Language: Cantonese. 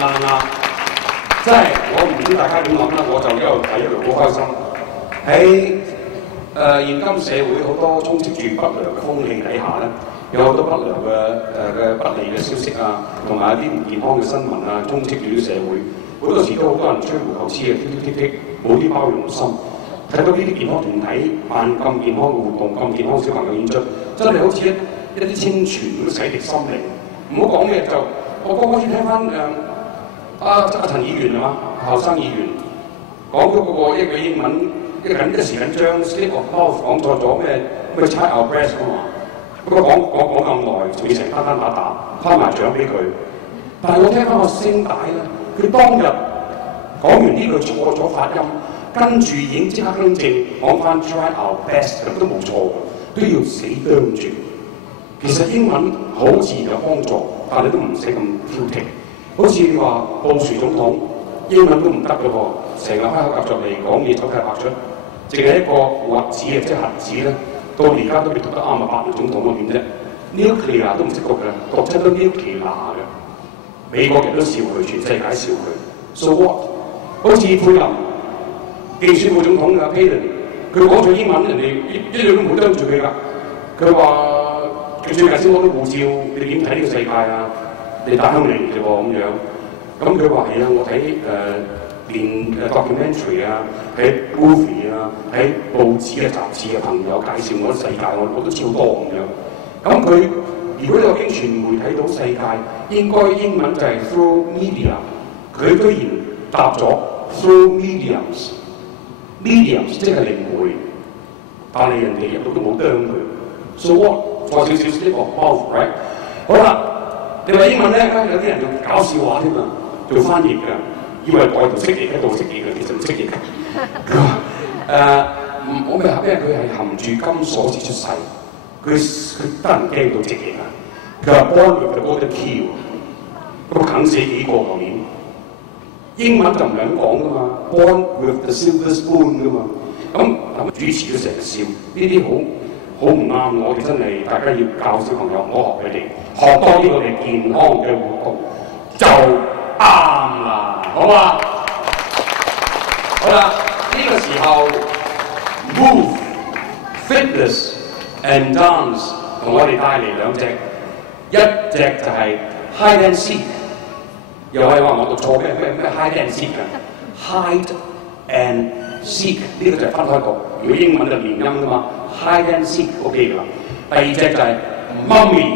啦啦，真係我唔知大家點諗啦，我就一路睇一路好開心。喺現今社會好多充斥住不良嘅風氣底下咧，有好多不良嘅不利嘅消息啊，同埋一啲唔健康嘅新聞啊，充斥住啲社會。好多時都好多人吹毛求疵嘅，剔，冇啲包容心。睇到呢啲健康團體辦咁健康嘅活動，咁健康小朋友演出，真係好似一啲清泉咁洗滌心靈。唔好講咩就，我剛開始聽翻阿陳議員係嘛，後生議員講咗嗰個一句英文，一時緊張 slip of mouth 講錯咗咩 try our best 啊嘛。不過講咁耐，仲要成單打，頒埋獎俾佢。但係我聽翻個聲帶咧，佢當日講完呢句錯咗發音，跟住已經即刻更正，講翻 try our best 咁都冇錯嘅，都要死啄住。其實英文好自然有幫助，但係都唔使咁挑剔。好似你話布殊總統英文都唔得嘅喎，成日開口夾着嚟講嘢走計白出，淨係一個核子嘅即係核子咧，到而家都未讀得啱啊！白人總統點啫 ？Nuclear 都唔識讀嘅，讀親都 Nuclear 嘅。美國人都笑佢，全世界笑佢。So what？ 好似佩林競選副總統嘅 Palin， 佢講咗英文，人哋一樣都唔會跟住佢㗎。佢話佢最近先攞到護照，你點睇呢個世界啊？你打香嚟啫喎咁樣。咁佢話係啊，我睇連documentary 啊，喺 movie 啊，喺報紙嘅雜誌嘅朋友介紹我啲世界，我都知好多咁樣。咁佢如果你有經傳媒睇到世界，應該英文就係 through media， 佢居然答咗 through mediums 即係靈媒，但係人哋入到都冇啄佢。So what？ 放少少 slip of mouth right？ 好啦，你話英文叻咧，有啲人仲搞笑話添啊，做翻譯㗎，以為我度識譯喺度識譯嘅，其實唔識譯。佢話我咪因為佢係含住金鎖匙出世，佢得人驚到直譯啊！佢話 born with the golden key， 咁啃死幾個舊年。英文就唔係咁講㗎嘛 ，born with the silver spoon 㗎嘛。咁主持都成日笑，呢啲好唔啱，我哋真係大家要教小朋友，唔好學佢哋，學多啲我哋健康嘅活動就啱啦，好嘛？好啦，呢個時候 move fitness and dance 同我哋帶嚟兩隻，一隻就係 hide and seek， 又係話我讀錯咩 hide and seek 啊 ，hide and seek 呢個就係分開讀，如果英文就連音㗎嘛。Hide and seek OK 㗎啦。第二隻就係 Mummy